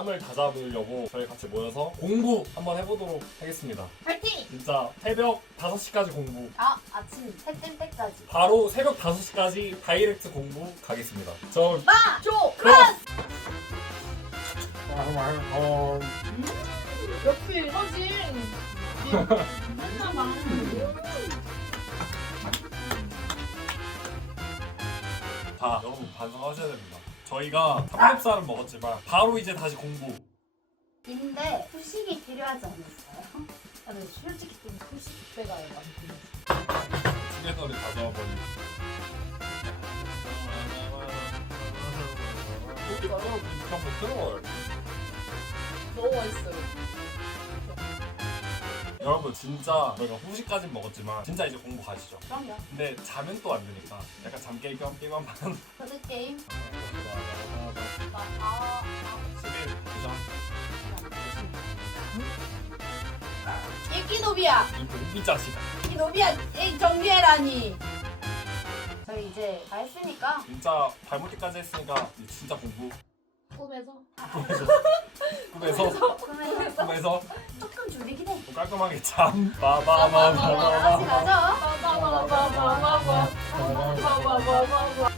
마음을 다잡으려고 저희 같이 모여서 공부 한번 해보도록 하겠습니다. 파이팅! 진짜 새벽 5시까지 공부. 아 아침 해뜰 때까지. 바로 새벽 5시까지 다이렉트 공부 가겠습니다. 저 마! 조! 역시 허진. 맨날 망. 자, 여러분 반성하셔야 됩니다. 저희가 삼겹살은 먹었지만 바로 이제 다시 공부. 인데 후식이 필요하지 않았어요? 아, 근데 솔직히 좀 후식 때가 많이 휴게소를 가져와 버리. 그냥 못 들어. 너무 맛있어요. 여러분 진짜 저희가 후식까진 먹었지만 진짜 이제 공부 가시죠. 그럼요. 근데 자면 또 안 되니까 약간 잠 깨기 게임만 반. 보드 게임. 11 아, 아, 도전. 아. 이끼노비야. 이 자식. 이 정리해라니. 저희 이제 다 했으니까 진짜 발목기까지 했으니까 이제 진짜 공부. 꿈에서 꿈에서 꿈에서 꿈에서 조금 줄이긴 해. 또 깔끔하게 잠. 같이 빠바바바바바. 가죠.